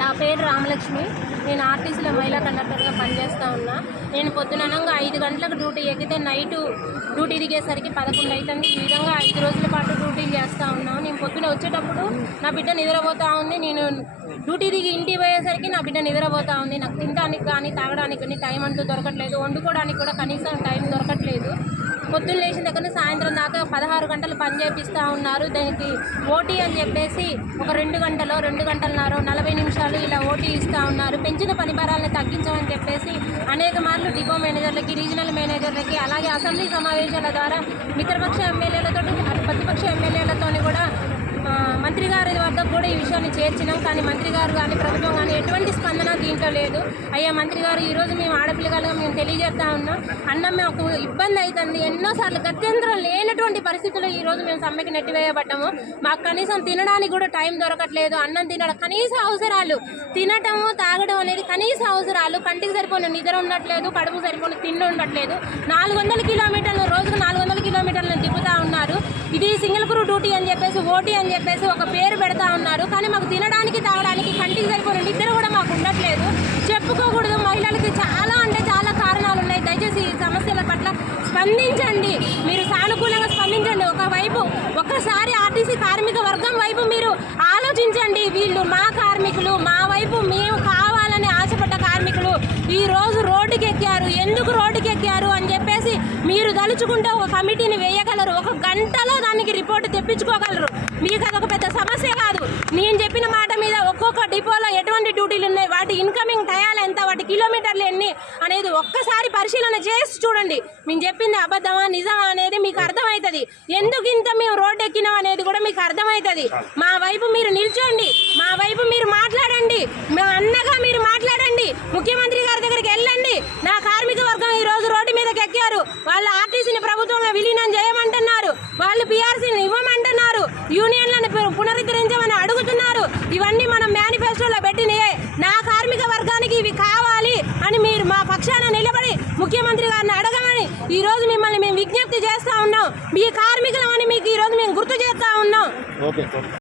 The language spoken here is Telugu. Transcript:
నా పేరు రామలక్ష్మి. నేను ఆర్టీసీలో మహిళా కండక్టర్గా పనిచేస్తూ ఉన్నా. నేను పొద్దుననంగా 5 గంటలకు డ్యూటీ ఎక్కితే నైటు డ్యూటీ దిగేసరికి 11 అవుతుంది. ఈ విధంగా 5 రోజుల పాటు డ్యూటీలు చేస్తూ ఉన్నాను. నేను పొద్దున వచ్చేటప్పుడు నా బిడ్డ నిద్రపోతూ ఉంది. నేను డ్యూటీ దిగి ఇంటికి పోయేసరికి నా బిడ్డ నిద్రపోతూ ఉంది. నాకు తినడానికి కానీ తాగడానికి కానీ టైం అంటూ దొరకట్లేదు. వండుకోవడానికి కూడా కనీసం టైం దొరకట్లేదు. పొద్దున్న లేచిన దగ్గర సాయంత్రం దాకా 16 గంటలు పని చేపిస్తూ ఉన్నారు. దానికి ఓటీ అని చెప్పేసి ఒక 2 గంటలో 2 గంటలన్నర 40 నిమిషాలు ఇలా ఓటీ ఇస్తూ ఉన్నారు. పెంచిన పని భారాలను తగ్గించమని చెప్పేసి అనేక మార్లు డిపో మేనేజర్లకి, రీజనల్ మేనేజర్లకి, అలాగే అసెంబ్లీ సమావేశాల ద్వారా మిత్రపక్ష ఎమ్మెల్యేలతో ప్రతిపక్ష ఎమ్మెల్యేలతో కూడా మంత్రి గారి వద్ద కూడా ఈ విషయాన్ని చేర్చినాం. కానీ మంత్రి గారు కానీ ప్రభుత్వం కానీ ఎటువంటి స్పందన దీంట్లో లేదు. అయ్యా మంత్రి గారు, ఈరోజు మేము ఆడపిల్లలుగా మేము తెలియజేస్తా ఉన్నాం. అన్నం మాకు ఇబ్బంది అవుతుంది. ఎన్నోసార్లు గత్యంతరం లేనటువంటి పరిస్థితుల్లో ఈరోజు మేము సమ్మెకి నెట్టివేయబడ్డాము. మాకు కనీసం తినడానికి కూడా టైం దొరకట్లేదు. అన్నం తినడం కనీస అవసరాలు, తినటము తాగడం అనేది కనీస అవసరాలు. కంటికి సరిపోయిన నిద్ర ఉండట్లేదు, కడుపు సరిపోయిన తిండి ఉండట్లేదు. 400 కిలోమీటర్లు రోజుకు 400 కిలోమీటర్లను తిప్పుతూ ఉన్నారు. ఇది సింగిల్ క్రూ డ్యూటీ అని చెప్పేసి, ఓటీ అని చెప్పేసి ఒక పేరు పెడతా ఉన్నారు. కానీ మాకు తినడానికి తాగడానికి కంటికి సరిపోయిన నిద్ర కూడా మాకు ఉండట్లేదు. చెప్పుకోకూడదు. మహిళలకి చాలా అంటే చాలా కారణాలు ఉన్నాయి. దయచేసి ఈ సమస్యల పట్ల స్పందించండి. మీరు సానుకూలంగా స్పందించండి. ఒకవైపు ఒక్కసారి ఆర్టీసీ కార్మిక వర్గం వైపు మీరు ఆలోచించండి. వీళ్ళు మా కార్మికులు, మా వైపు మేము కావాలని ఆశపడ్డ కార్మికులు ఈరోజు రోడ్డుకి ఎక్కారు. ఎందుకు రోడ్డుకి ఎక్కారు అని చెప్పేసి మీరు తలుచుకుంటే ఒక కమిటీని వేయగలరు. 1 గంటలో దానికి రిపోర్టు తెప్పించుకోగలరు. మీకు అదొక పెద్ద సమస్య కాదు. నేను చెప్పిన మాట మీద ఒక్కొక్క డిపోలో ఎటువంటి డ్యూటీలు ఉన్నాయి, వాటి ఇన్కమింగ్ టయాలు ఎంత, వాటి కిలోమీటర్లు ఎన్ని అనేది ఒక్కసారి పరిశీలన చేసి చూడండి. మేము చెప్పింది అబద్ధమా నిజమా అనేది మీకు అర్థమవుతుంది. ఎందుకు ఇంత మేము రోడ్డు ఎక్కినాం అనేది కూడా మీకు అర్థమవుతుంది. మా వైపు మీరు నిల్చోండి, మా వైపు మీరు మాట్లాడండి, మా అన్నగా మీరు మాట్లాడండి. ముఖ్యమంత్రి గారి దగ్గరికి వెళ్ళండి. నా కార్మిక వర్గం ఈరోజు రోడ్డు మీదకి ఎక్కారు. వాళ్ళు ఆర్టీసీని ప్రభుత్వంగా విలీనం చేయమంటున్నారు. వాళ్ళు పీఆర్సీని ఇవ్వమంటున్నారు. యూనియన్లను పునరుద్ధరించమని అడుగుతున్నారు. ఇవన్నీ మనం మేనిఫెస్టోలో పెట్టినయే. నా కార్మిక వర్గానికి ఇవి కావాలి అని మీరు మా పక్షాన నిలబడి ముఖ్యమంత్రి గారిని అడగమని ఈరోజు మిమ్మల్ని మేము విజ్ఞప్తి చేస్తూ ఉన్నాం. మీ కార్మికులమని మీకు ఈరోజు మేము గుర్తు చేస్తూ ఉన్నాం.